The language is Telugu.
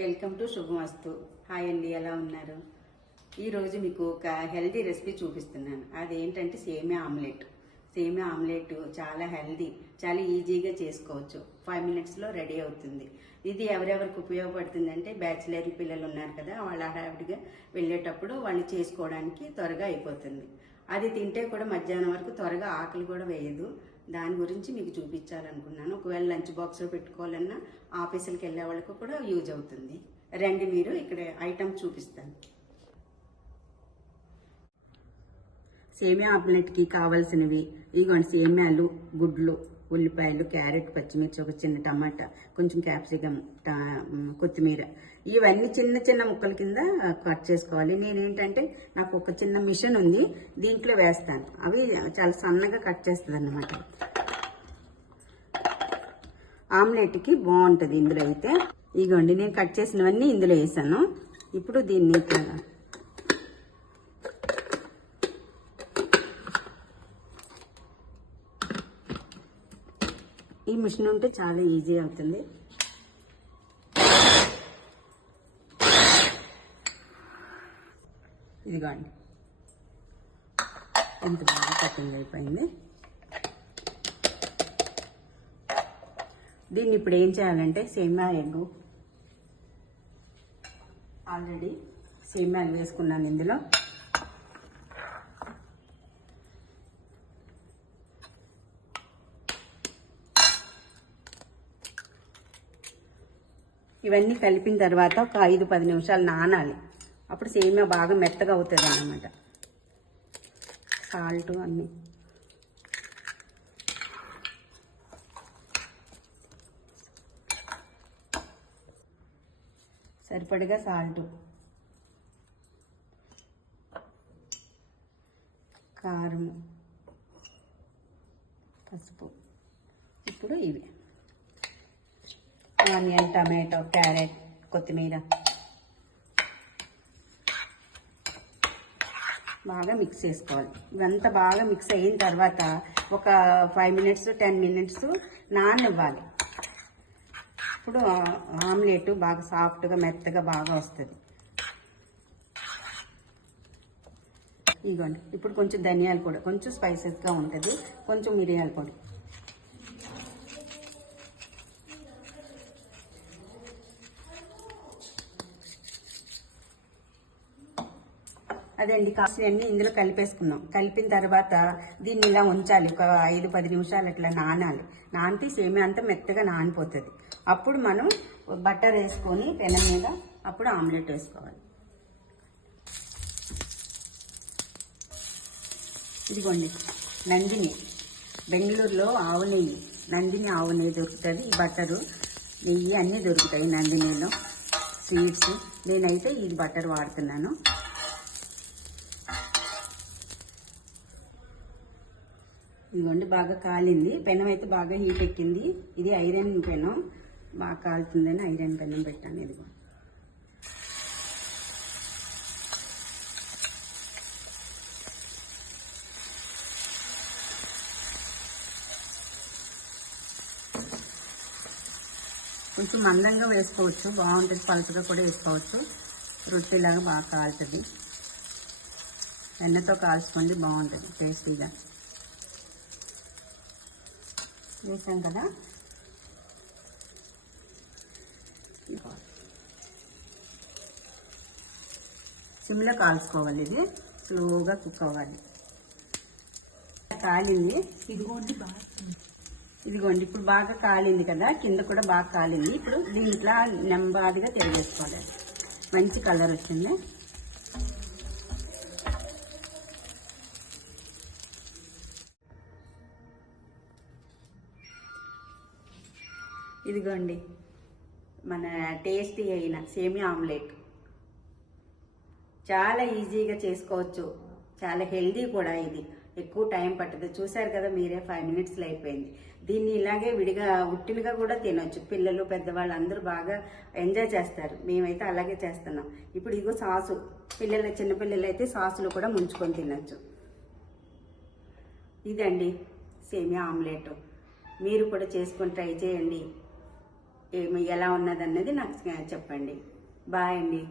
Welcome to Subhamastu. హాయ్ అండి, ఎలా ఉన్నారు? ఈరోజు మీకు ఒక హెల్తీ రెసిపీ చూపిస్తున్నాను. అదేంటంటే సేమియా ఆమ్లెట్. సేమియా ఆమ్లెట్ చాలా హెల్తీ, చాలా ఈజీగా చేసుకోవచ్చు. 5 మినిట్స్లో రెడీ అవుతుంది. ఇది ఎవరెవరికి ఉపయోగపడుతుంది అంటే బ్యాచిలర్ పిల్లలు ఉన్నారు కదా, వాళ్ళ హడావిడిగా వెళ్ళేటప్పుడు వాళ్ళు చేసుకోవడానికి త్వరగా అయిపోతుంది. అది తింటే కూడా మధ్యాహ్నం వరకు త్వరగా ఆకలి కూడా వేయదు. దాని గురించి మీకు చూపించాలనుకున్నాను. ఒకవేళ లంచ్ బాక్స్లో పెట్టుకోవాలన్నా ఆఫీసులకు వెళ్ళే వాళ్ళకు కూడా యూజ్ అవుతుంది. రండి, మీరు ఇక్కడ ఐటమ్ చూపిస్తాను. సేమియా ఆమ్లెట్కి కావాల్సినవి ఇదిగోండి: సేమియాలు, గుడ్లు, ఉల్లిపాయలు, క్యారెట్, పచ్చిమిర్చి, ఒక చిన్న టమాటా, కొంచెం క్యాప్సికమ్, కొత్తిమీర, ఇవన్నీ చిన్న చిన్న ముక్కల కింద కట్ చేసుకోవాలి. నేనేంటంటే నాకు ఒక చిన్న మిషన్ ఉంది, దీంట్లో వేస్తాను. అవి చాలా సన్నగా కట్ చేస్తుంది అన్నమాట. ఆమ్లెట్కి బాగుంటుంది ఇందులో అయితే. ఇదిగోండి, నేను కట్ చేసినవన్నీ ఇందులో వేసాను. ఇప్పుడు దీన్ని ఈ మిషన్ ఉంటే చాలా ఈజీ అవుతుంది. ఇదిగోండి, ఎంత బాగా కటింగ్ అయిపోయింది. దీన్ని ఇప్పుడు ఏం చేయాలంటే సేమియా ఎగ్గు ఆల్రెడీ సేమియాలు వేసుకున్నాను ఇందులో. ఇవన్నీ కలిపిన తర్వాత ఒక 5-10 నిమిషాలు నానాలి. అప్పుడు సేమియా బాగా మెత్తగా అవుతుంది అన్నమాట. సాల్ట్ అన్నీ సరిపడిగా, సాల్ట్, కారం, పసుపు. ఇప్పుడు ఇవి ఆనియన్, టమాటో, క్యారెట్, కొత్తిమీర బాగా మిక్స్ చేసుకోవాలి. ఇవంతా బాగా మిక్స్ అయిన తర్వాత ఒక 5 మినిట్స్ 10 మినిట్స్ నాననివ్వాలి. ఇప్పుడు ఆమ్లెట్ బాగా సాఫ్ట్గా మెత్తగా బాగా వస్తుంది. ఇదిగోండి, ఇప్పుడు కొంచెం ధనియాల పొడి, కొంచెం స్పైసెస్గా ఉంటుంది, కొంచెం మిరియాల పొడి, అదండి. కాసినవన్నీ ఇందులో కలిపేసుకున్నాం. కలిపిన తర్వాత దీన్ని ఇలా ఉంచాలి. ఒక 5-10 నిమిషాలు అట్లా నానాలి. నానితే సేమియా అంతా మెత్తగా నానిపోతుంది. అప్పుడు మనం బటర్ వేసుకొని పెనం మీద అప్పుడు ఆమ్లెట్ వేసుకోవాలి. ఇదిగోండి, నందిని, బెంగళూరులో ఆవు నెయ్యి, నందిని ఆవు నెయ్యి దొరుకుతుంది. ఈ బటరు, నెయ్యి అన్నీ దొరుకుతాయి నందినిలో. స్వీట్స్, నేనైతే ఈ బటర్ వాడుతున్నాను. ఇదిగోండి, బాగా కాలింది. పెనం అయితే బాగా హీట్ ఎక్కింది. ఇది ఐరన్ పెనం, బాగా కాలుతుందని ఐరన్ పెనం పెట్టాను. ఇదిగో కొంచెం మందంగా వేసుకోవచ్చు, బాగుంటుంది. పలుచగా కూడా వేసుకోవచ్చు. రొట్టెలాగా బాగా కాలుతుంది. వెన్నతో కాల్చుకోండి, బాగుంటుంది టేస్టీగా. వేసాం కదా, సిమ్లో కాల్చుకోవాలి. ఇది స్లోగా కుక్ అవ్వాలి. కాలింది. ఇదిగోండి, ఇప్పుడు బాగా కాలింది కదా, కింద కూడా బాగా కాలింది. ఇప్పుడు దీంట్లో నెంబాదిగా తిరిగేసుకోవాలి. మంచి కలర్ వచ్చింది. ఇదిగోండి, మన టేస్టీ అయిన సేమియా ఆమ్లెట్. చాలా ఈజీగా చేసుకోవచ్చు, చాలా హెల్దీ కూడా. ఇది ఎక్కువ టైం పట్టదు. చూసారు కదా మీరే, 5 మినిట్స్లో అయిపోయింది. దీన్ని ఇలాగే విడిగా ఉట్టినగా కూడా తినొచ్చు. పిల్లలు, పెద్దవాళ్ళు అందరూ బాగా ఎంజాయ్ చేస్తారు. మేమైతే అలాగే చేస్తున్నాం. ఇప్పుడు ఇదిగో సాసు, చిన్నపిల్లలు అయితే సాసులు కూడా ముంచుకొని తినొచ్చు. ఇదండి సేమియా ఆమ్లెట్. మీరు కూడా చేసుకొని ట్రై చేయండి. ఎలా ఉన్నదన్నది నాకు చెప్పండి. బాయ్ అండి.